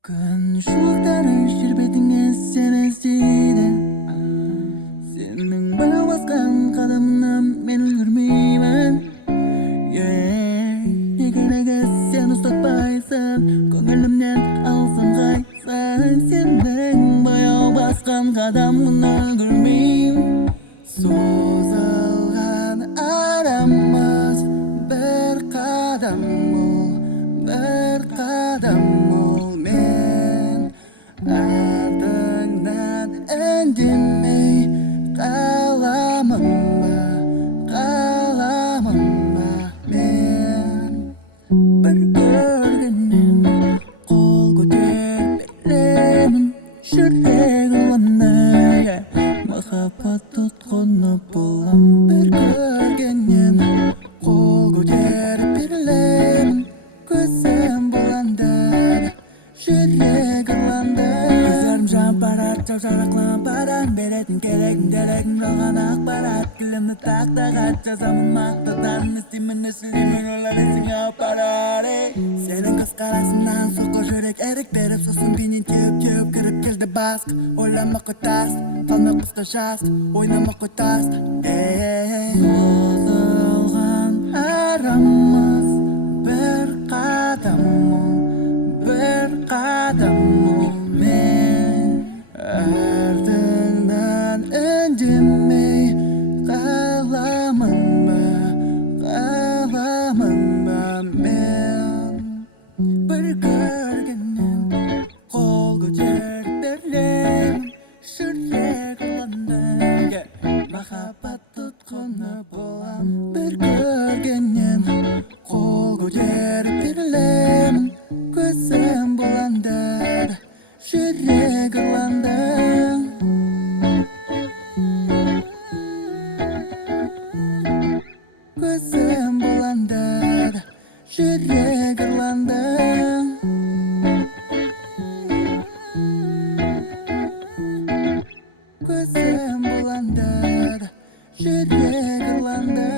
Күн шуақтары жер бетіңе сені іздейді. Сенің бір басқан қадамынан мен үлгермеймін. Егерде сен ұстатпайсың, көңілімнен алсам қайтсаң, сенің баяу басқан қадамынан үлгермеймін. Созылған арамыз бір қадам ол, бір қадам ол. Мен артыңнан үндемей қаламын ба мен бір көргеннен қол көтеріп беремін жүрек ұланы махаббат тұтқыны болам. Бір көргеннен қол көтеріп беремін көзім бұлаңдады жүрек ұрланды. Көздерім жанып барады жап-жарық лампадан беретін керегім дерегім жалған ақпарат. Тілімді тақтаға жазамын мақтадан, естимін ішілемін олар есіңе апарады. Сенің қыз қарасынан соққы жүрек ерік беріп, сосын бейнен теуіп кіріп келді басқа. Ойлама қой тас, қалма құста жас, ойнама қой тас. Созылған арамыз бір қадам ол, бір қадам ол. Мен артыңнан үндемей қаламын ба мен бір көргеннен қол көтеріп беремін жүрек ұланы махаббат тұтқыны болам. Бір көргеннен қол көтеріп беремін көзім бұлаңдады жүрек ұрланды. Көзім бұлаңдады жүрек ұрланды. Көзім бұлаңдады жүрек ұрланды.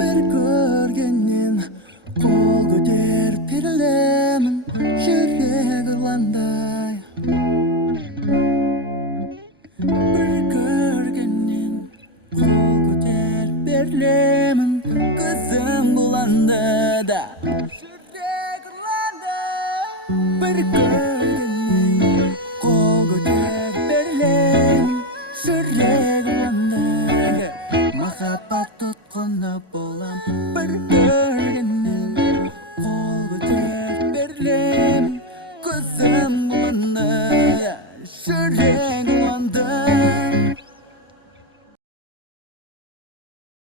Бір көргеннен қол көтеріп беремін жүрек ұрланды. Бір көргеннен қол көтеріп беремін көзім бұлаңды да жүрек ұрланды. Бір көргеннен қол көтеріп беремін жүрек ұрланды махаббат тұтқыны болам. Бір көргеннен қол көтеріп беремін көзім бұлаңды